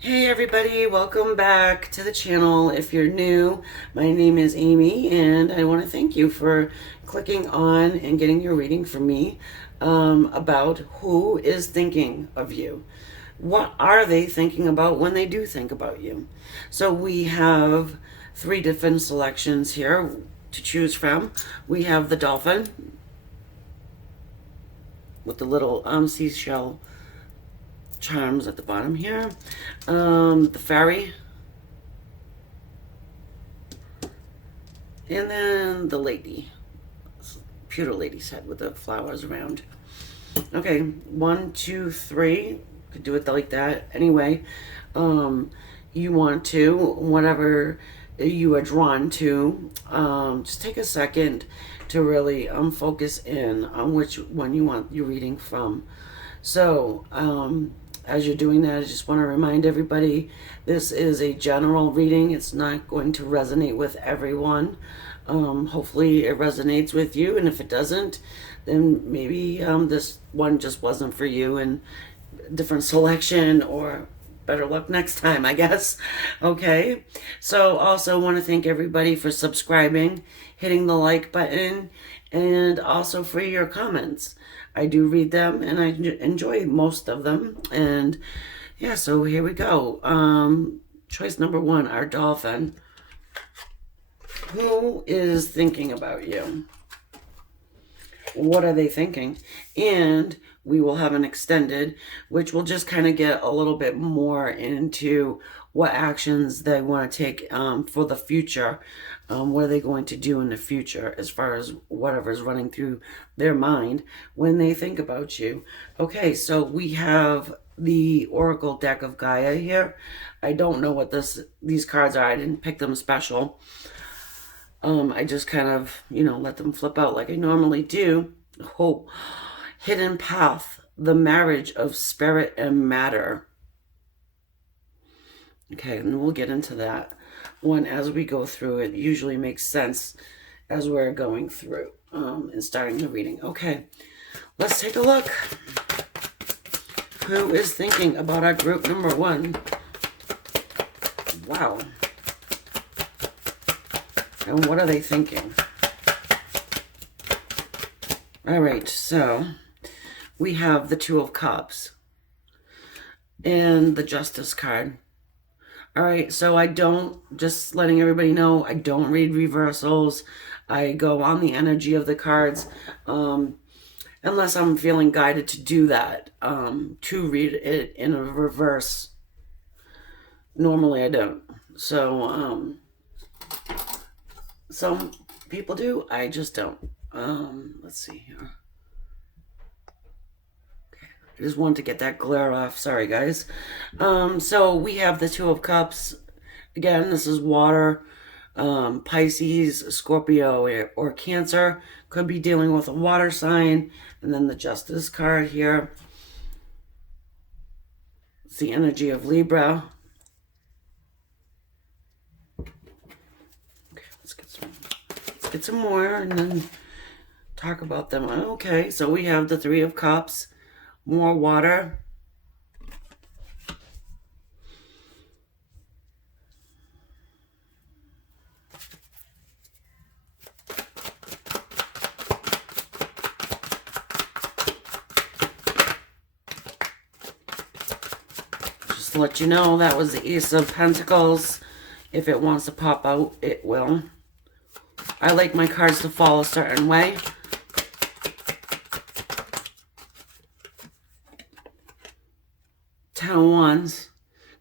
Hey everybody, welcome back to the channel. If you're new, my name is Amy and I want to thank you for clicking on and getting your reading from me about who is thinking of you. What are they thinking about when they do think about you? So we have three different selections here to choose from. We have the Dolphine with the little seashell charms at the bottom here. The Farie. And then the lady. Pewter lady's head with the flowers around. Okay, 1, 2, 3. Could do it like that. Anyway, you want to, whatever you are drawn to, just take a second to really focus in on which one you want your reading from. So, as you're doing that, I just want to remind everybody this is a general reading. It's not going to resonate with everyone. Hopefully it resonates with you, and if it doesn't, then maybe this one just wasn't for you and different selection, or better luck next time, I guess. Okay, so also want to thank everybody for subscribing, hitting the like button, and also for your comments. I do read them and I enjoy most of them. And yeah, so here we go. Choice number 1, our Dolphine. Who is thinking about you? What are they thinking? And we will have an extended, which will just kind of get a little bit more into what actions they want to take for the future. What are they going to do in the future as far as whatever's running through their mind when they think about you. Okay, so we have the Oracle deck of Gaia here. I don't know what these cards are. I didn't pick them special. I just kind of, let them flip out like I normally do. Oh, hidden path, the marriage of spirit and matter. Okay, and we'll get into that one as we go through. It usually makes sense as we're going through and starting the reading. Okay, let's take a look. Who is thinking about our group number 1? Wow. And what are they thinking? All right, so we have the 2 of Cups and the Justice card. All right, so I don't, just letting everybody know, I don't read reversals. I go on the energy of the cards, unless I'm feeling guided to do that, to read it in a reverse. Normally I don't. So, some people do, I just don't. Let's see here. I just wanted to get that glare off. Sorry, guys. So we have the 2 of Cups. Again, this is water. Pisces, Scorpio, or Cancer. Could be dealing with a water sign. And then the Justice card here. It's the energy of Libra. Okay, let's get some more and then talk about them. Okay, so we have the 3 of Cups. More water. Just to let you know, that was the Ace of Pentacles. If it wants to pop out, it will. I like my cards to fall a certain way. Ten of Wands.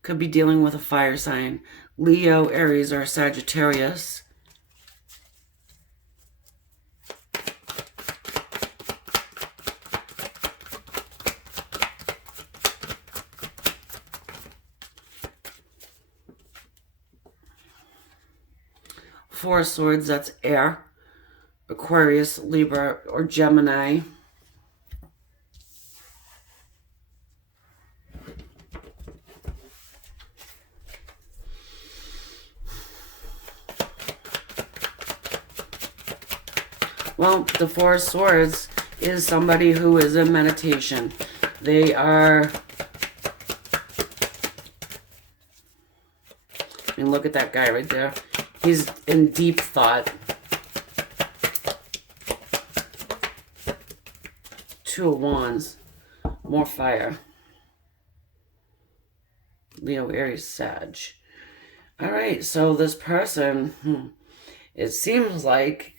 Could be dealing with a fire sign. Leo, Aries, or Sagittarius. Four of Swords, that's air. Aquarius, Libra, or Gemini. Well, the Four of Swords is somebody who is in meditation. They are mean, look at that guy right there. He's in deep thought. Two of Wands. More fire. Leo, Aries, Sag. All right, so this person, it seems like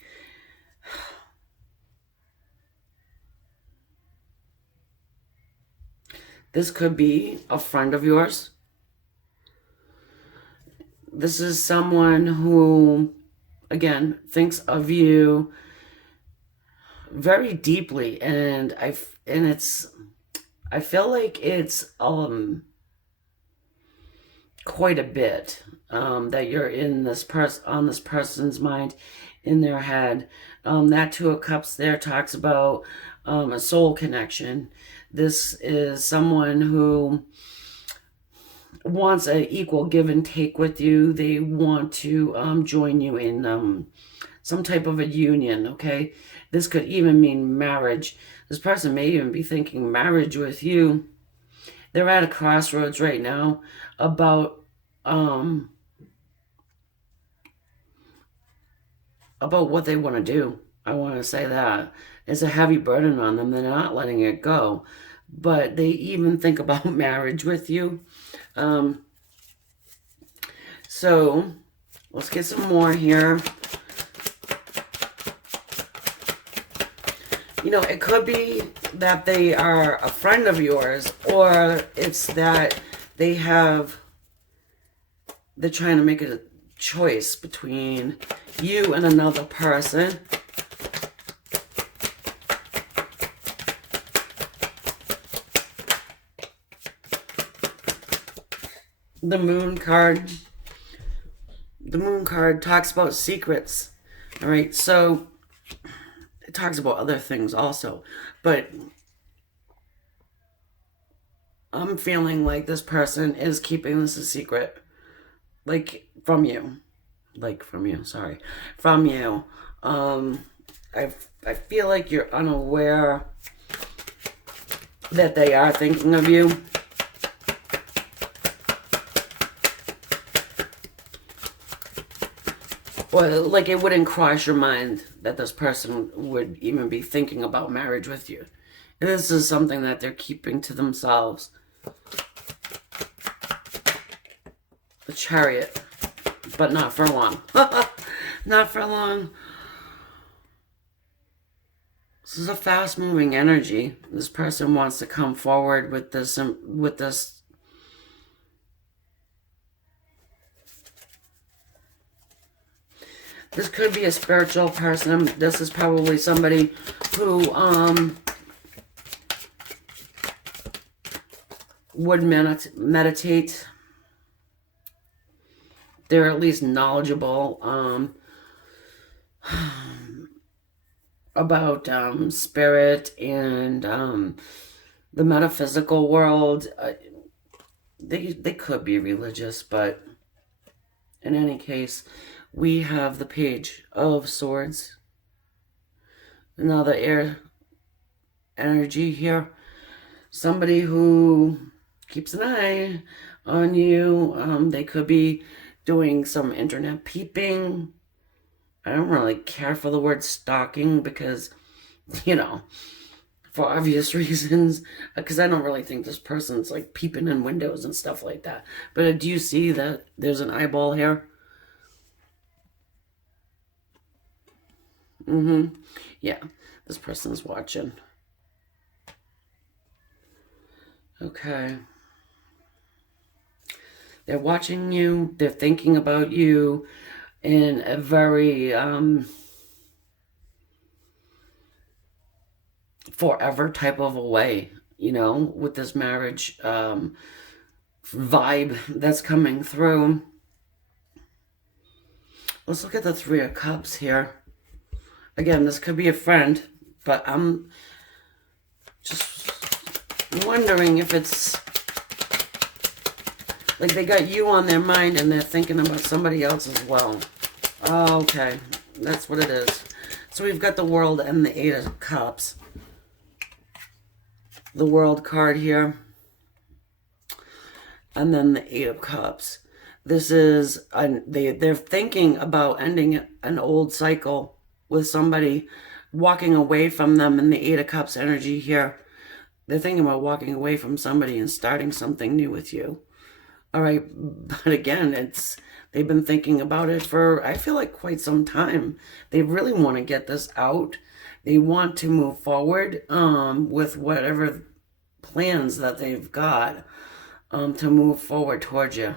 this could be a friend of yours. This is someone who, again, thinks of you very deeply, and I feel like it's quite a bit that you're in on this person's mind, in their head. That Two of Cups there talks about a soul connection. This is someone who wants an equal give and take with you. They want to join you in some type of a union, okay? This could even mean marriage. This person may even be thinking marriage with you. They're at a crossroads right now about what they want to do. I want to say that. It's a heavy burden on them. They're not letting it go. But they even think about marriage with you. So, let's get some more here. You know, it could be that they are a friend of yours, or it's that they're trying to make a choice between you and another person. The Moon card. The Moon card talks about secrets. All right, so it talks about other things also, but I'm feeling like this person is keeping this a secret, from you. I feel like you're unaware that they are thinking of you. Or like it wouldn't cross your mind that this person would even be thinking about marriage with you. This is something that they're keeping to themselves. The Chariot. But not for long. Not for long. This is a fast-moving energy. This person wants to come forward with this. This could be a spiritual person. This is probably somebody who would meditate. They're at least knowledgeable about spirit and the metaphysical world. They could be religious, but in any case, we have the Page of Swords. Another air energy here. Somebody who keeps an eye on you. They could be doing some internet peeping. I don't really care for the word stalking because, for obvious reasons. Because I don't really think this person's like peeping in windows and stuff like that. But do you see that there's an eyeball here? Yeah, this person's watching. Okay. They're watching you. They're thinking about you in a very forever type of a way, with this marriage vibe that's coming through. Let's look at the Three of Cups here. Again, this could be a friend, but I'm just wondering if it's like they got you on their mind and they're thinking about somebody else as well. Oh, okay, that's what it is. So we've got the World and the Eight of Cups. The World card here. And then the Eight of Cups. This is, they're thinking about ending an old cycle with somebody, walking away from them in the Eight of Cups energy here. They're thinking about walking away from somebody and starting something new with you. All right, but again, they've been thinking about it for, I feel like, quite some time. They really want to get this out. They want to move forward with whatever plans that they've got to move forward towards you.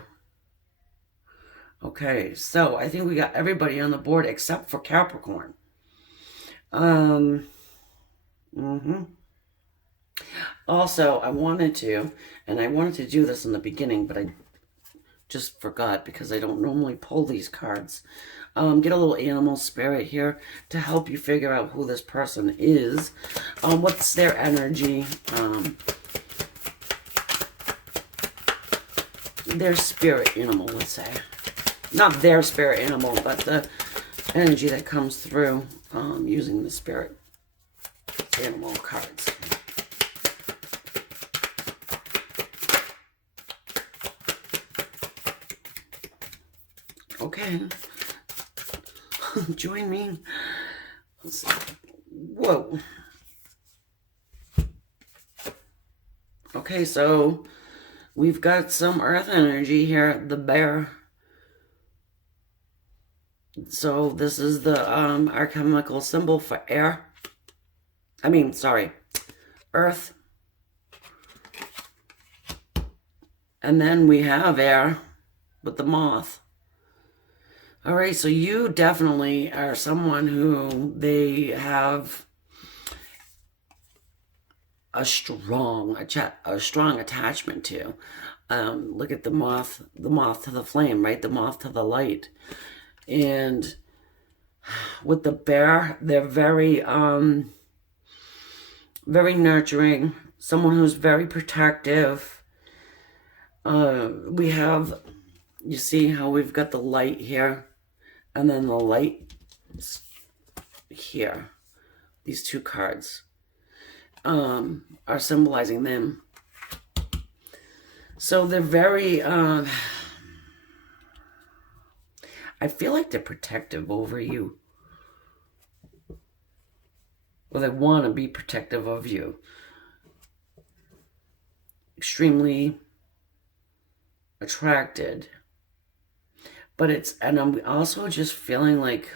Okay, so I think we got everybody on the board except for Capricorn. Also, I wanted to do this in the beginning, but I just forgot because I don't normally pull these cards. Get a little animal spirit here to help you figure out who this person is. What's their energy? Their spirit animal, let's say. Not their spirit animal, but the energy that comes through using the spirit animal cards. Okay. Join me. Let's see. Whoa. Okay, so we've got some earth energy here, the bear. So this is the our chemical symbol for air. Earth. And then we have air with the moth. All right, so you definitely are someone who they have a strong attachment to. Look at the moth to the flame, right? The moth to the light. And with the bear, they're very very nurturing, someone who's very protective. We have, you see how we've got the light here, and then the light here. These two cards are symbolizing them. So they're very, I feel like they're protective over you. Or they want to be protective of you. Extremely attracted. But I'm also just feeling like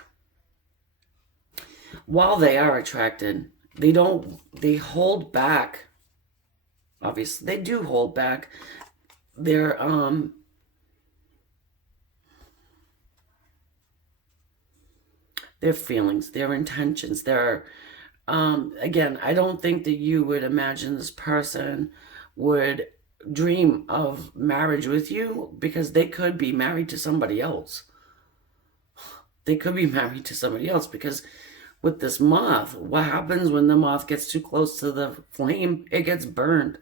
while they are attracted, they hold back. Obviously, they do hold back their feelings, their intentions, their again, I don't think that you would imagine this person would dream of marriage with you, because they could be married to somebody else. They could be married to somebody else, because with this moth, what happens when the moth gets too close to the flame? It gets burned.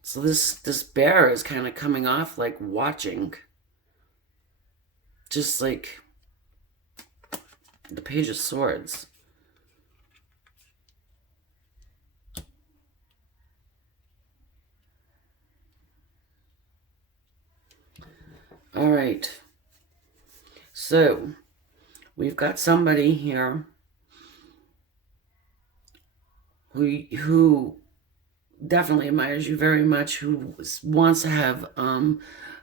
So this bear is kind of coming off like watching. Just like the Page of Swords. All right. So we've got somebody here who definitely admires you very much, who wants to have an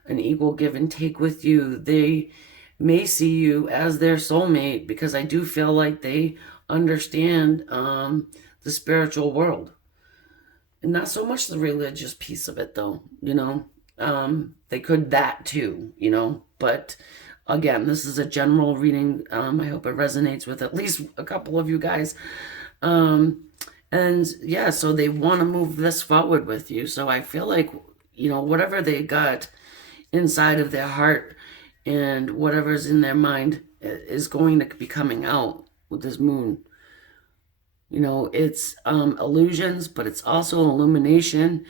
equal give and take with you. They may see you as their soulmate, because I do feel like they understand the spiritual world. And not so much the religious piece of it, though, you know. They could that too, you know. But again, this is a general reading. I hope it resonates with at least a couple of you guys. And yeah, so they want to move this forward with you. So I feel like, you know, whatever they got inside of their heart and whatever's in their mind is going to be coming out with this moon. You know, it's illusions, but it's also illumination.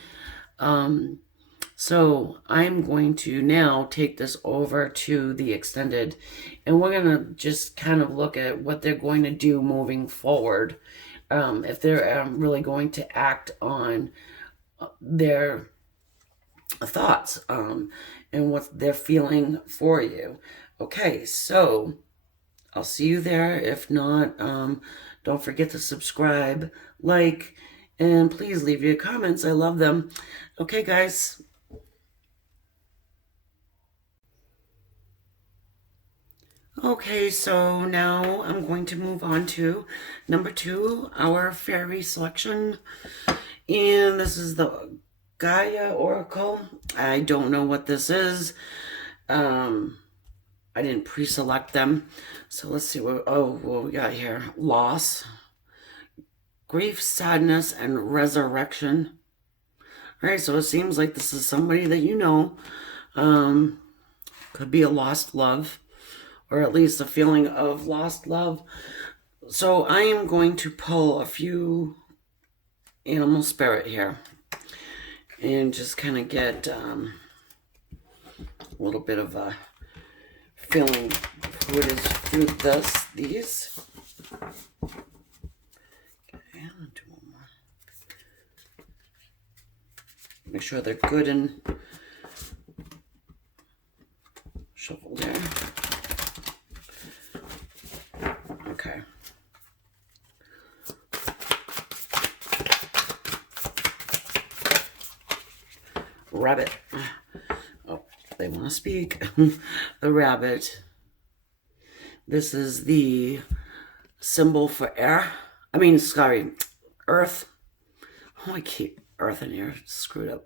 So I'm going to now take this over to the extended, and we're going to just kind of look at what they're going to do moving forward. If they're really going to act on their thoughts and what they're feeling for you. Okay, so I'll see you there. If not, don't forget to subscribe, like, and please leave your comments. I love them. Okay, guys. Okay, so now I'm going to move on to number 2, our fairy selection. And this is the Gaia Oracle. I don't know what this is. I didn't pre-select them. So let's see what we got here. Loss, grief, sadness, and resurrection. All right, so it seems like this is somebody that you know. Could be a lost love, or at least a feeling of lost love. So I am going to pull a few animal spirit here and just kind of get a little bit of a feeling of who it is through these. Okay, I'll do one more. Make sure they're good and shuffled there. Okay. Rabbit. Oh, they want to speak. The rabbit. This is the symbol for air. Earth. Oh, I keep earth in here. Screwed up.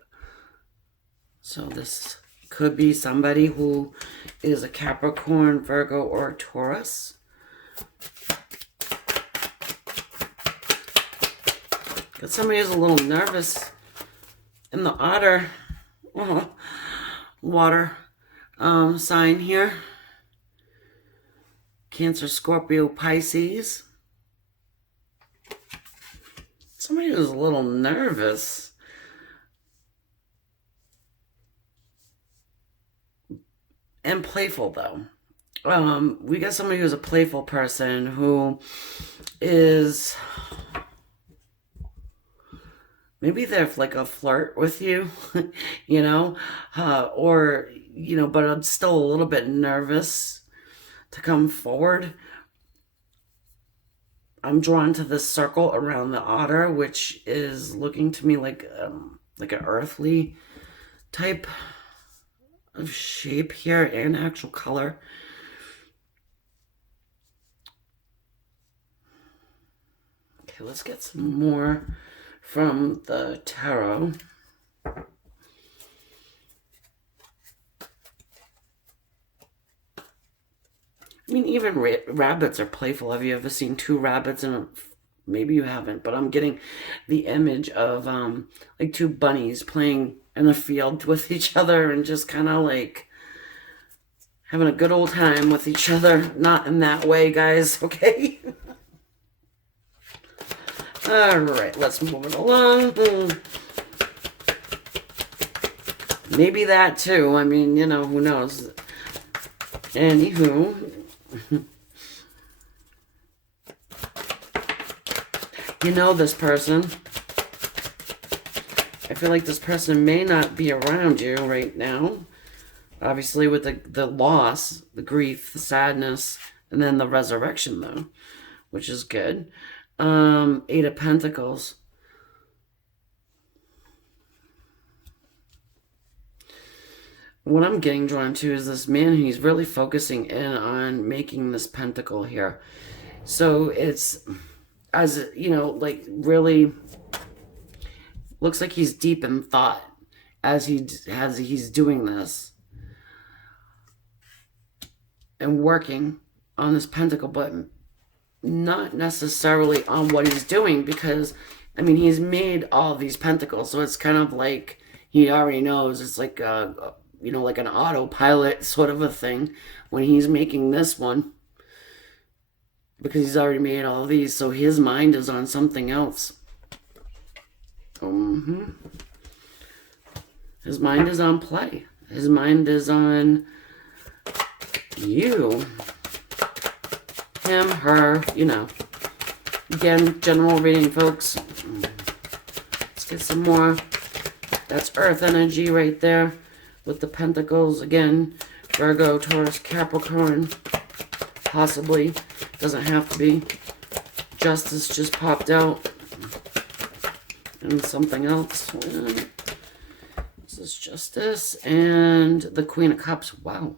So this could be somebody who is a Capricorn, Virgo, or Taurus. But somebody is a little nervous in the otter water sign here. Cancer, Scorpio, Pisces. Somebody who's a little nervous. And playful, though. We got somebody who's a playful person who is... Maybe they're like a flirt with you, you know, or, you know, but I'm still a little bit nervous to come forward. I'm drawn to this circle around the otter, which is looking to me like an earthly type of shape here and actual color. Okay, let's get some more from the tarot. I mean, even rabbits are playful. Have you ever seen 2 rabbits in a... Maybe you haven't, but I'm getting the image of like 2 bunnies playing in the field with each other and just kind of like having a good old time with each other. Not in that way, guys, okay? All right, let's move it along. Maybe that too. I mean, you know, who knows? Anywho. You know this person. I feel like this person may not be around you right now. Obviously with the loss, the grief, the sadness, and then the resurrection though, which is good. 8 of Pentacles. What I'm getting drawn to is this man. He's really focusing in on making this pentacle here. So it's, as you know, like really looks like he's deep in thought as he's doing this and working on this pentacle, but not necessarily on what he's doing, because I mean he's made all these pentacles, so it's kind of like he already knows. It's like you know, like an autopilot sort of a thing when he's making this one, because he's already made all these, so his mind is on something else. His mind is on play. His mind is on you, him, her, you know. Again, general reading, folks. Let's get some more That's earth energy right there with the pentacles. Again, Virgo, Taurus, Capricorn. Possibly. Doesn't have to be. Justice just popped out. And something else. This is Justice. And the Queen of Cups. Wow.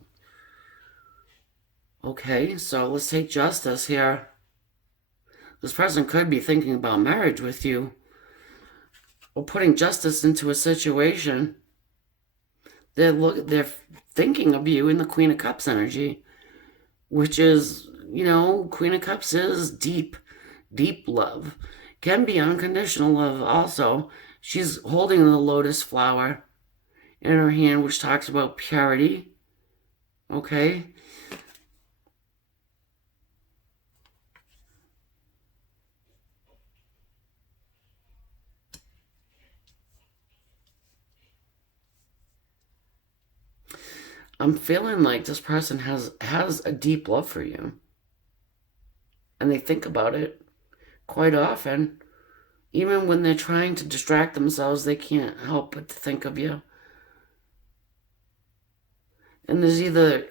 Okay, so let's take Justice here. This person could be thinking about marriage with you. Or putting justice into a situation. They're thinking of you in the Queen of Cups energy. Which is, you know, Queen of Cups is deep, deep love. Can be unconditional love also. She's holding the lotus flower in her hand, which talks about purity. Okay? I'm feeling like this person has a deep love for you. And they think about it quite often. Even when they're trying to distract themselves, they can't help but to think of you. And there's either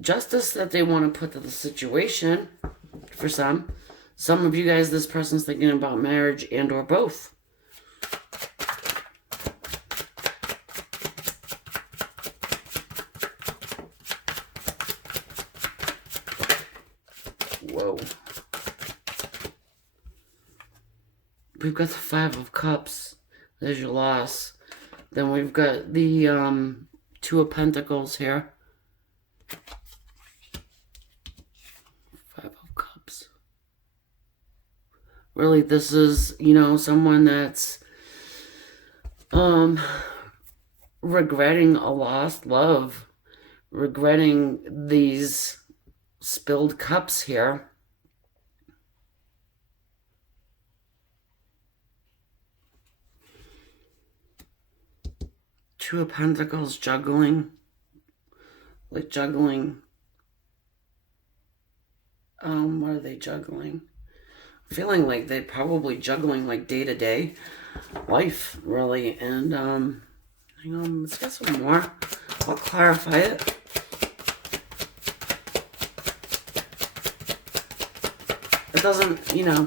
justice that they want to put to the situation for some. Some of you guys, this person's thinking about marriage and or both. Whoa. We've got the Five of Cups. There's your loss. Then we've got the Two of Pentacles here. Five of Cups. Really, this is, you know, someone that's regretting a lost love. Regretting these spilled cups here. Two of Pentacles juggling. Like juggling. What are they juggling? Feeling like they're probably juggling like day-to-day life, really. And, hang on, let's get some more. I'll clarify it. It doesn't, you know,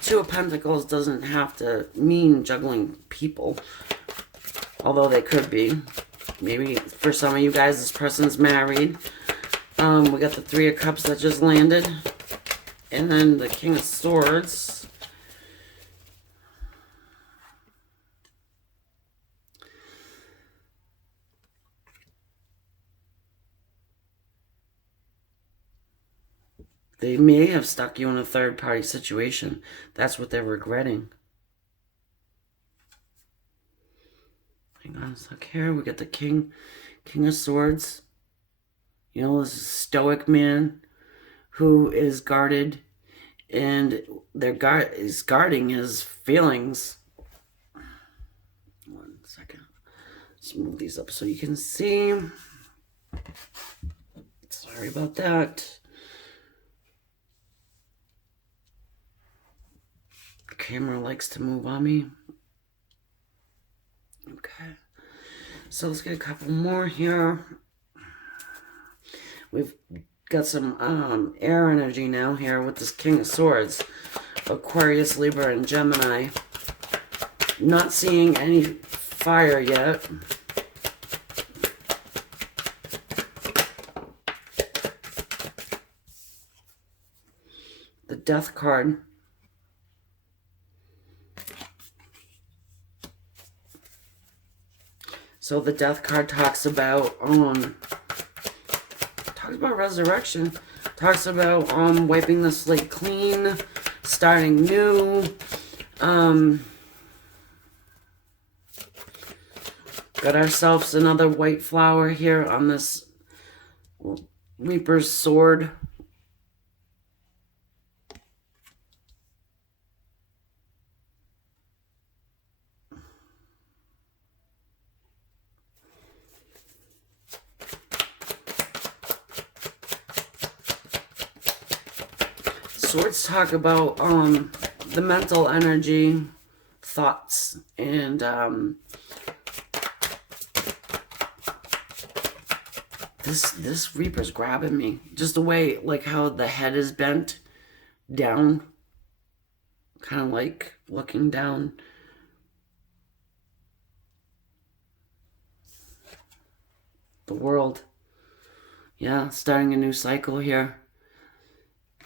Two of Pentacles doesn't have to mean juggling people. Although they could be. Maybe for some of you guys, this person's married. We got the Three of Cups that just landed. And then the King of Swords. They may have stuck you in a third-party situation. That's what they're regretting. Hang on a sec here. We got the King of Swords. You know, this stoic man who is guarded, and is guarding his feelings. One second. Let's move these up so you can see. Sorry about that. The camera likes to move on me. Okay. So let's get a couple more here. We've got some air energy now here with this King of Swords. Aquarius, Libra, and Gemini. Not seeing any fire yet. The Death card. So the Death card talks about resurrection. Talks about wiping the slate clean, starting new. Got ourselves another white flower here on this Reaper's sword. Swords talk about the mental energy, thoughts. And this Reaper's grabbing me. Just the way, like, how the head is bent down. Kind of like looking down. The world. Yeah, starting a new cycle here.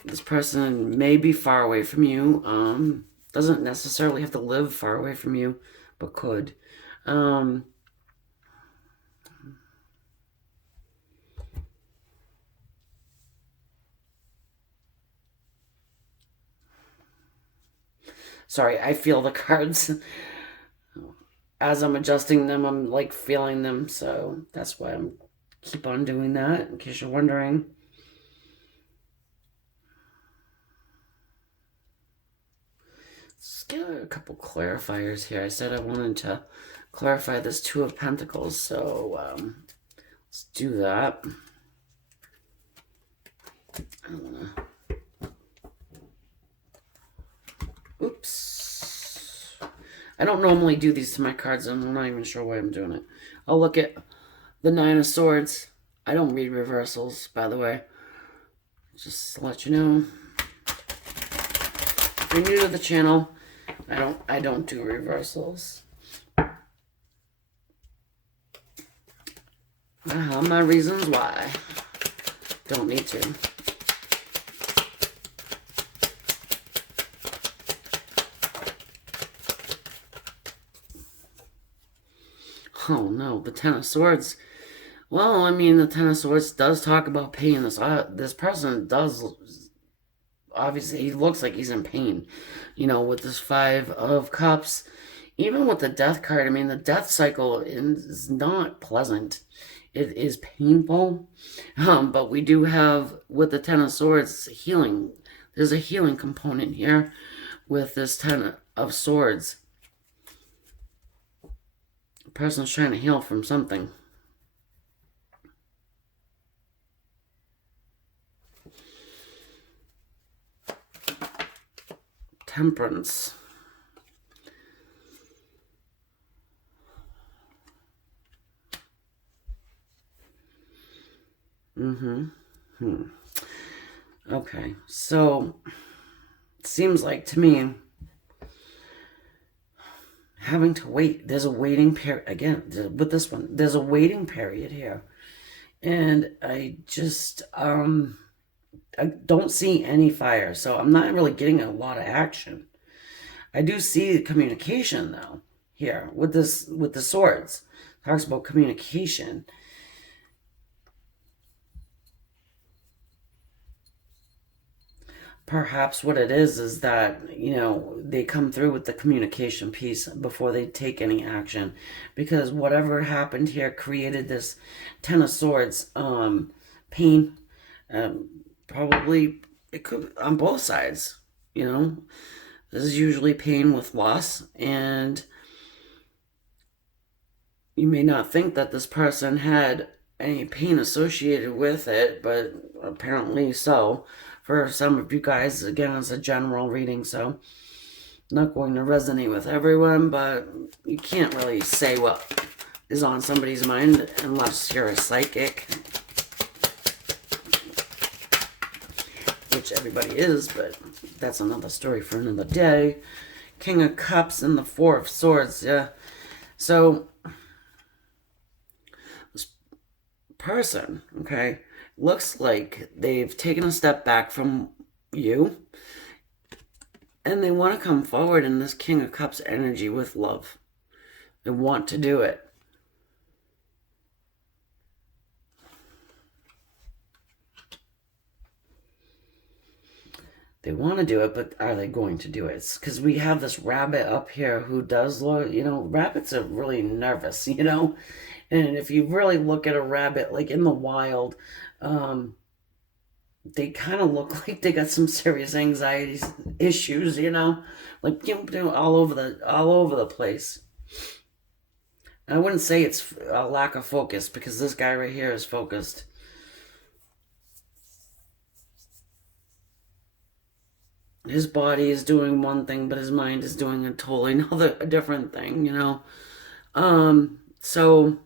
This person may be far away from you. Doesn't necessarily have to live far away from you, but could. Sorry, I feel the cards. As I'm adjusting them, I'm like feeling them, so that's why I'm keep on doing that, in case you're wondering. Let's get a couple clarifiers here. I said I wanted to clarify this Two of Pentacles, so let's do that. I don't wanna... Oops. I don't normally do these to my cards, and I'm not even sure why I'm doing it. I'll look at the Nine of Swords. I don't read reversals, by the way. Just to let you know. If you're new to the channel, I don't do reversals. I have my reasons why. Don't need to. Oh no, the Ten of Swords. Well, I mean, the Ten of Swords does talk about pain. This person does, obviously, he looks like he's in pain. You know, with this Five of Cups. Even with the Death card, I mean, the death cycle is not pleasant. It is painful. But we do have, with the Ten of Swords, healing. There's a healing component here with this Ten of Swords. The person's trying to heal from something. Temperance. Okay, so it seems like to me having to wait. There's a waiting period again with this one. There's a waiting period here, and I just I don't see any fire, so I'm not really getting a lot of action. I do see communication though here with the swords. It talks about communication. Perhaps what it is that, you know, they come through with the communication piece before they take any action. Because whatever happened here created this Ten of Swords pain. Probably, it could, on both sides, you know. This is usually pain with loss. And you may not think that this person had any pain associated with it, but apparently so. For some of you guys, again, it's a general reading, so not going to resonate with everyone, but you can't really say what is on somebody's mind unless you're a psychic, which everybody is, but that's another story for another day. King of Cups and the Four of Swords, yeah. So, this person, okay, looks like they've taken a step back from you and they want to come forward in this King of Cups energy with love. They want to do it. They want to do it, but are they going to do it? Because we have this rabbit up here who does look, you know, rabbits are really nervous, you know? And if you really look at a rabbit, like in the wild, they kind of look like they got some serious anxiety issues, you know, like, you know, all over the place. And I wouldn't say it's a lack of focus, because this guy right here is focused. his body is doing one thing, but his mind is doing a totally a different thing, you know. So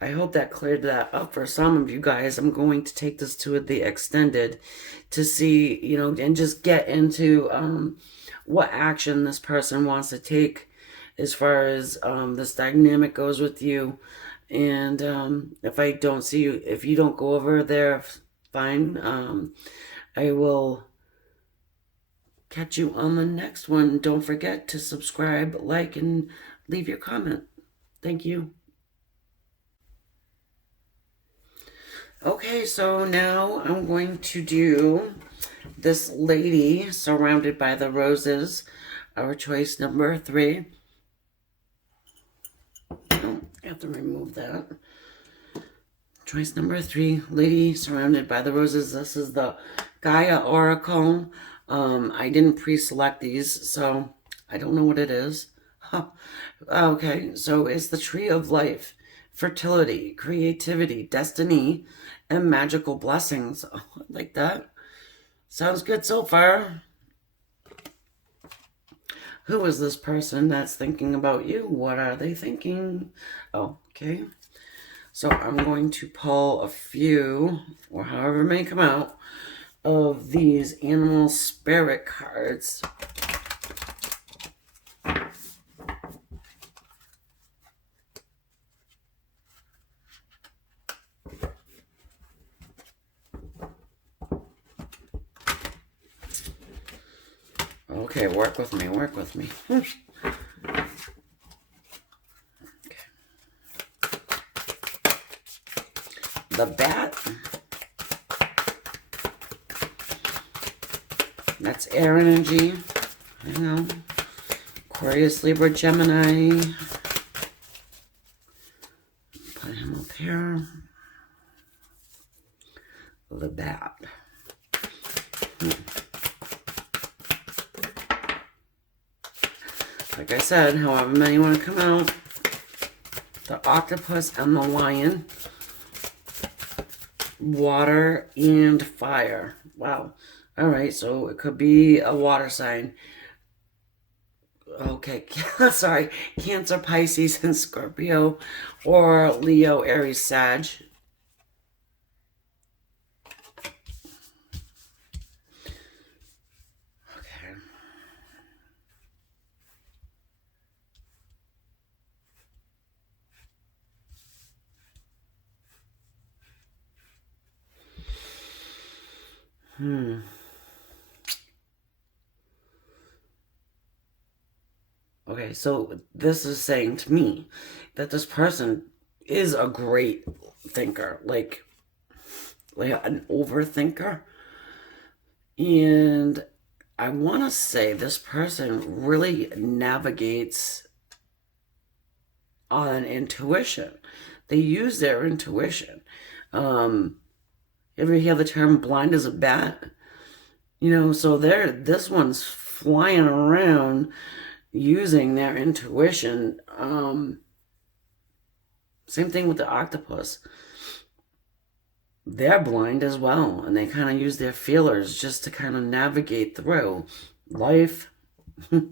I hope that cleared that up for some of you guys. I'm going to take this to the extended to see, you know, and just get into what action this person wants to take as far as this dynamic goes with you. And if I don't see you, if you don't go over there, fine. I will catch you on the next one. Don't forget to subscribe, like, and leave your comment. Thank you. Okay, so now I'm going to do this lady surrounded by the roses, our choice number 3. Oh, I have to remove that. Choice number 3, lady surrounded by the roses. This is the Gaia Oracle. I didn't pre-select these, so I don't know what it is. Huh. Okay, so it's the tree of life, fertility, creativity, destiny, and magical blessings. Oh, I like that. Sounds good so far. Who is this person that's thinking about you? What are they thinking? Oh, okay. So I'm going to pull a few, or however many come out, of these animal spirit cards. Okay, work with me, work with me. Okay. The bat. That's air energy. I know. Aquarius, Libra, Gemini. Put him up here. The bat. Like I said, however many want to come out. The octopus and the lion. Water and fire. Wow. All right, so it could be a water sign. Okay, sorry. Cancer, Pisces, and Scorpio. Or Leo, Aries, Sag. Okay, so this is saying to me that this person is a great thinker, like an overthinker. And I want to say this person really navigates on intuition. They use their intuition. Ever hear the term blind as a bat? You know, so this one's flying around using their intuition. Same thing with the octopus. They're blind as well, and they kind of use their feelers just to kind of navigate through life. The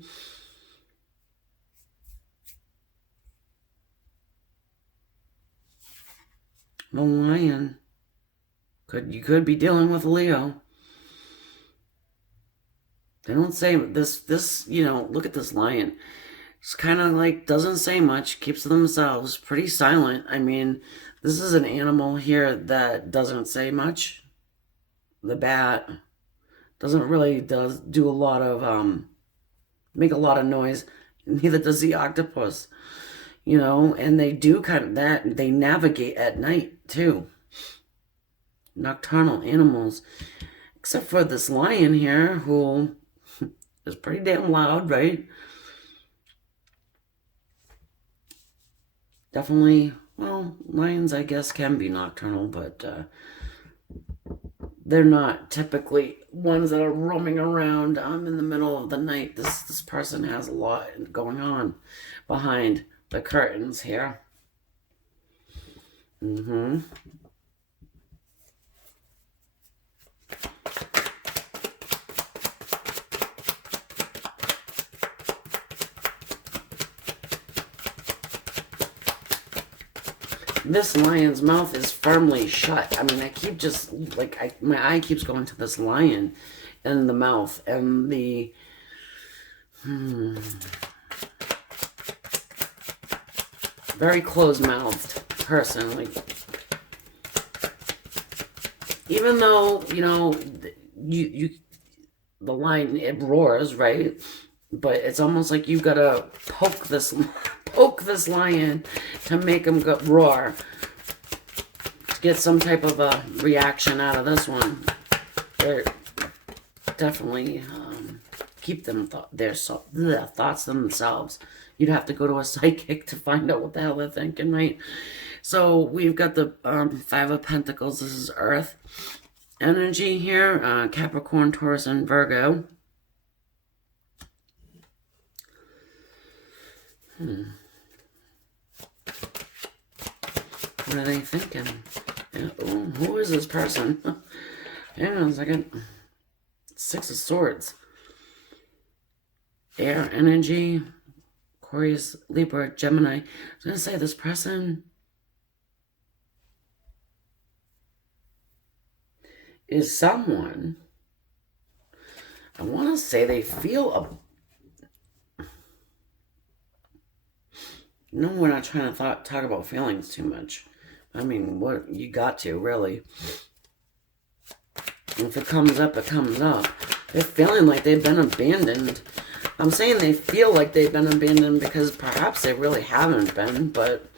lion. You could be dealing with Leo. They don't say this, you know, look at this lion. It's kind of like, doesn't say much, keeps to themselves, pretty silent. I mean, this is an animal here that doesn't say much. The bat doesn't really do a lot of, make a lot of noise. Neither does the octopus, you know, and they do kind of that. They navigate at night too. Nocturnal animals, except for this lion here who is pretty damn loud, right? Definitely, well, lions I guess can be nocturnal, but they're not typically ones that are roaming around in the middle of the night. This person has a lot going on behind the curtains here. This lion's mouth is firmly shut. I mean, I keep just, like, my eye keeps going to this lion and the mouth and the, very closed-mouthed person. Like, even though, you know, the lion, it roars, right? But it's almost like you gotta poke this lion to make him roar, to get some type of a reaction out of this one. They're definitely keep them their thoughts themselves. You'd have to go to a psychic to find out what the hell they're thinking, right? So we've got the Five of Pentacles. This is Earth energy here, Capricorn, Taurus, and Virgo. What are they thinking? Yeah, ooh, who is this person? Hang on a second. Six of Swords. Air energy. Aquarius, Libra, Gemini. I was going to say this person is someone, I want to say they feel no, we're not trying to talk about feelings too much. I mean, what you got to, really. If it comes up, it comes up. They're feeling like they've been abandoned. I'm saying they feel like they've been abandoned because perhaps they really haven't been, but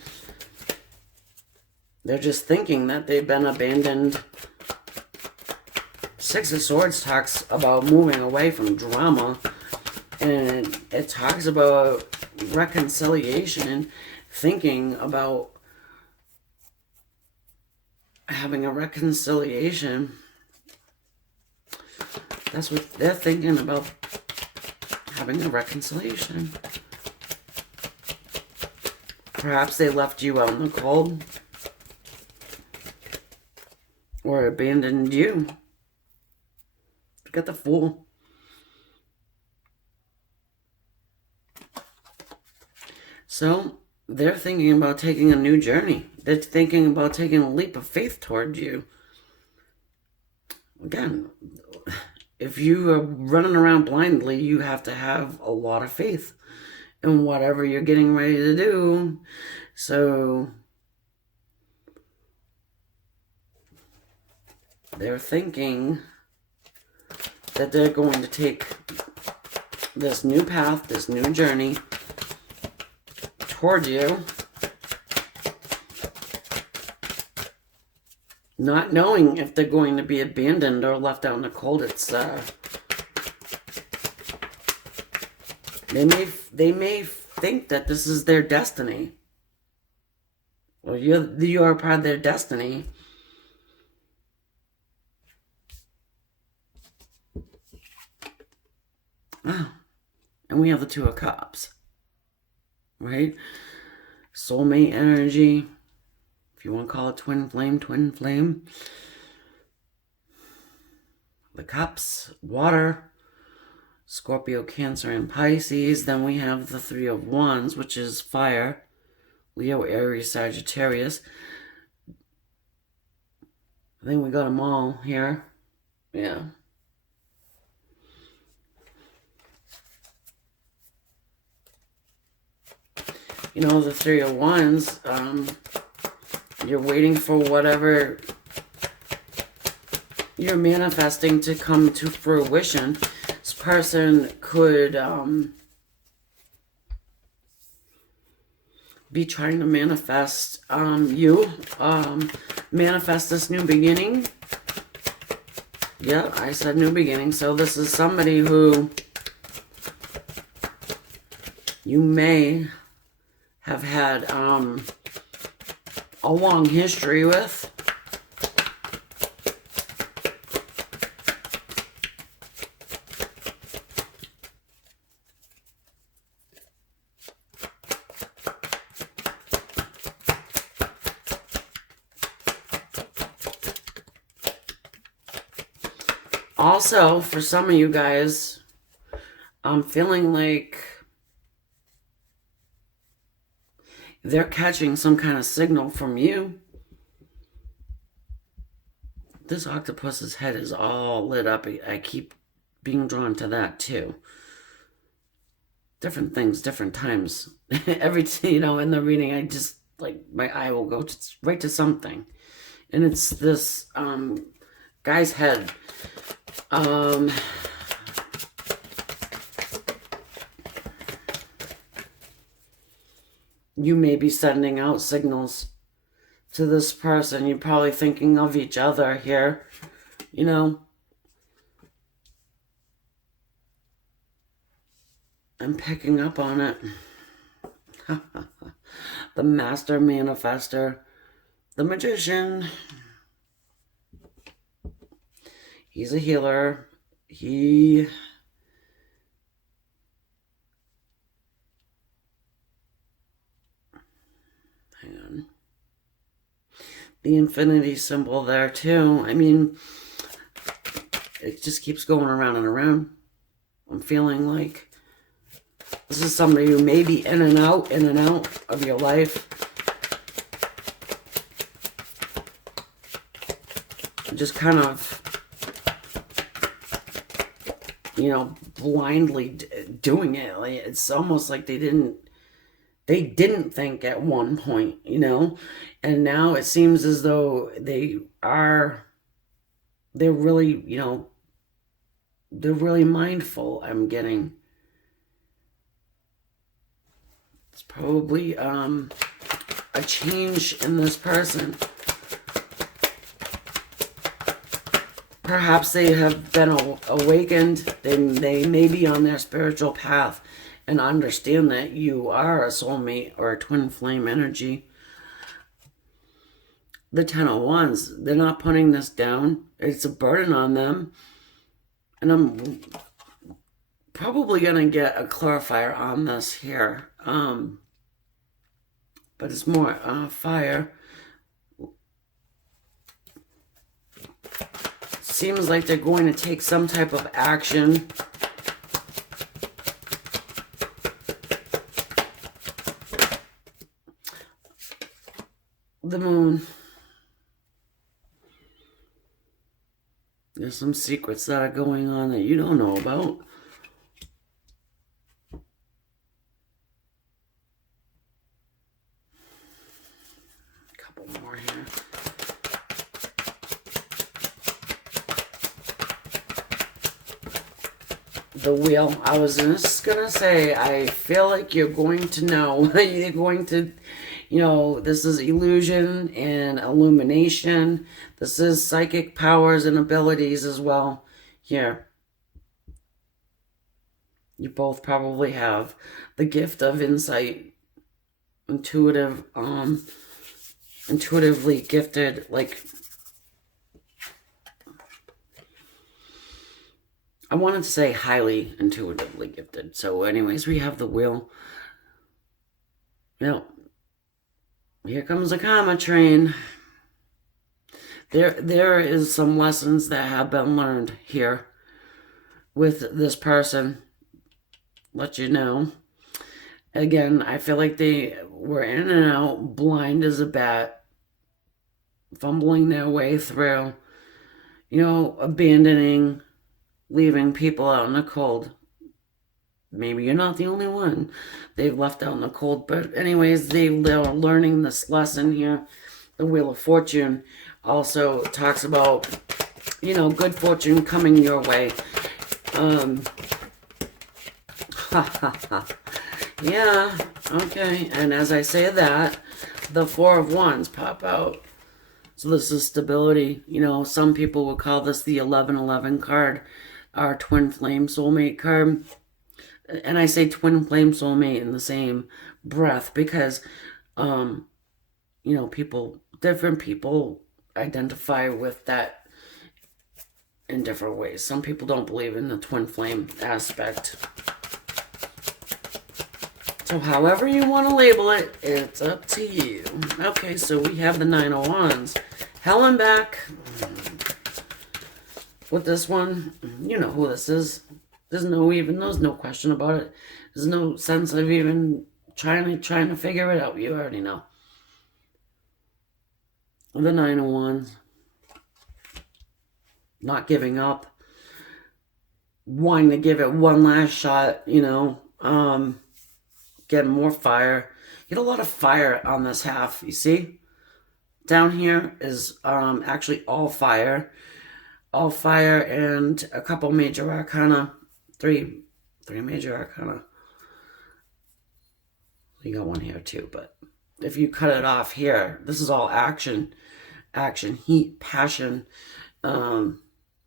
they're just thinking that they've been abandoned. Six of Swords talks about moving away from drama, and it talks about reconciliation and thinking about having a reconciliation. That's what they're thinking about, having a reconciliation. Perhaps they left you out in the cold or abandoned you. Look at the Fool. So they're thinking about taking a new journey. They're thinking about taking a leap of faith toward you. Again, if you are running around blindly, you have to have a lot of faith in whatever you're getting ready to do. So they're thinking that they're going to take this new path, this new journey toward you, not knowing if they're going to be abandoned or left out in the cold. It's they may think that this is their destiny, or you are part of their destiny. Oh, and we have the Two of Cups, right? Soulmate energy. If you want to call it twin flame. The Cups, water, Scorpio, Cancer, and Pisces. Then we have the Three of Wands, which is fire, Leo, Aries, Sagittarius. I think we got them all here. Yeah. You know, the Three of Wands, you're waiting for whatever you're manifesting to come to fruition. This person could be trying to manifest manifest this new beginning. Yeah, I said new beginning. So this is somebody who you may have had a long history with. Also, for some of you guys, I'm feeling like They're catching some kind of signal from you. This octopus's head is all lit up. I keep being drawn to that too. Different things, different times. Every in the reading, I just like my eye will go right to something, and it's this guy's head. You may be sending out signals to this person. You're probably thinking of each other here, I'm picking up on it. The master manifester, the magician. He's a healer. Hang on. The infinity symbol there too. I mean, it just keeps going around and around. I'm feeling like this is somebody who may be in and out of your life. Just kind of, blindly doing it. Like, it's almost like they didn't think at one point, and now it seems as though they're really, they're really mindful. I'm getting. It's probably a change in this person. Perhaps they have been awakened. They may be on their spiritual path and understand that you are a soulmate or a twin flame energy. The 10 of Wands, they're not putting this down. It's a burden on them. And I'm probably going to get a clarifier on this here. But it's more fire. Seems like they're going to take some type of action. The moon. There's some secrets that are going on that you don't know about. A couple more here. The wheel. I was just gonna say, I feel like you're going to know. You're going to, this is illusion and illumination. This is psychic powers and abilities as well. Here. You both probably have the gift of insight. Intuitively gifted, like, I wanted to say highly intuitively gifted. So anyways, we have the wheel. Now, here comes the karma train. There is some lessons that have been learned here with this person. Let you know. Again, I feel like they were in and out, blind as a bat, fumbling their way through, abandoning, leaving people out in the cold. Maybe you're not the only one they've left out in the cold. But anyways, they're learning this lesson here. The Wheel of Fortune also talks about, good fortune coming your way. Yeah, okay. And as I say that, the Four of Wands pop out. So this is stability. Some people would call this the 1111 card, our twin flame soulmate card. And I say twin flame soulmate in the same breath because, different people identify with that in different ways. Some people don't believe in the twin flame aspect. So however you want to label it, it's up to you. Okay, so we have the Nine of Wands. Helen back with this one. You know who this is. There's no question about it. There's no sense of even trying to figure it out. You already know. The Nine of Wands. Not giving up. Wanting to give it one last shot, you know. Getting more fire. Get a lot of fire on this half, you see? Down here is actually all fire. All fire and a couple major arcana. Three major arcana. You got one here too, but if you cut it off here, this is all action, heat, passion. And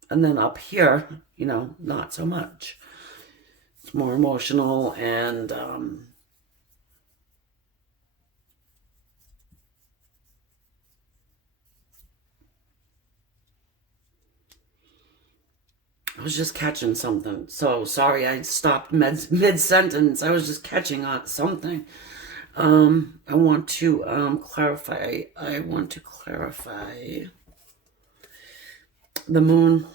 then up here, you know, not so much. It's more emotional and I was just catching something. So sorry, I stopped mid-sentence. I was just catching on something. I want to clarify. I want to clarify the moon.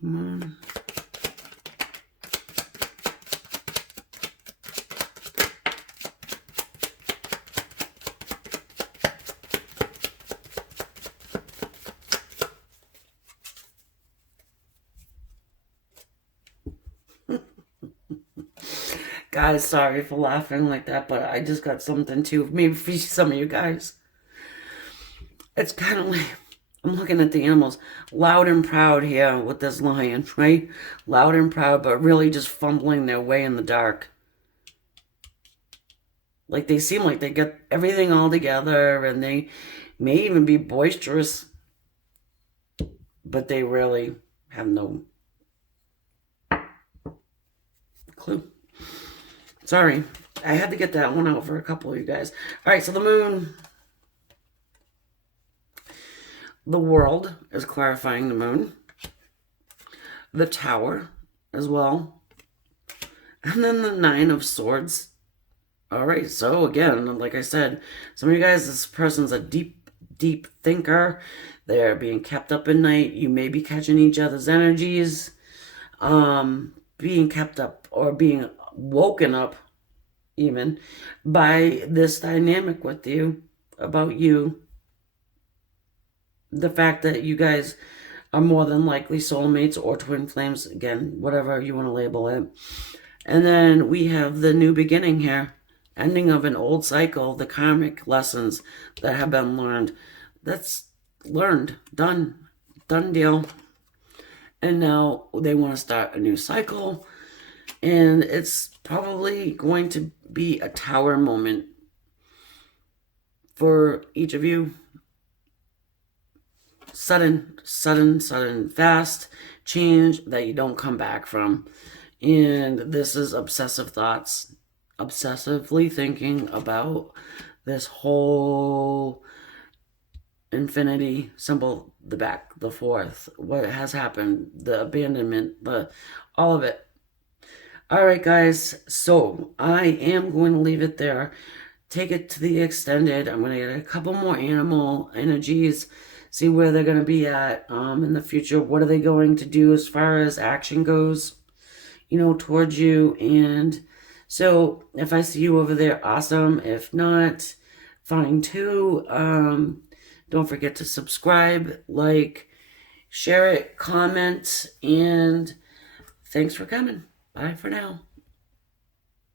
The moon. Guys, sorry for laughing like that, but I just got something too. Maybe for some of you guys. It's kind of like, I'm looking at the animals. Loud and proud here with this lion, right? Loud and proud, but really just fumbling their way in the dark. Like they seem like they get everything all together and they may even be boisterous, but they really have no clue. Sorry, I had to get that one out for a couple of you guys. All right, so the moon. The world is clarifying the moon. The tower as well. And then the Nine of Swords. All right, so again, like I said, some of you guys, this person's a deep, deep thinker. They're being kept up at night. You may be catching each other's energies. Being kept up or being woken up even by this dynamic with you, about you. The fact that you guys are more than likely soulmates or twin flames, again, whatever you want to label it. And then we have the new beginning here, ending of an old cycle, the karmic lessons that have been learned. That's learned, done deal. And now they want to start a new cycle. And it's probably going to be a tower moment for each of you. Sudden, fast change that you don't come back from. And this is obsessive thoughts. Obsessively thinking about this whole infinity symbol, the back, the fourth, what has happened, the abandonment, all of it. All right, guys, so I am going to leave it there. Take it to the extended. I'm going to get a couple more animal energies, see where they're going to be at in the future. What are they going to do as far as action goes, you know, towards you? And so if I see you over there, awesome. If not, fine too. Don't forget to subscribe, like, share it, comment, and thanks for coming. Bye for now.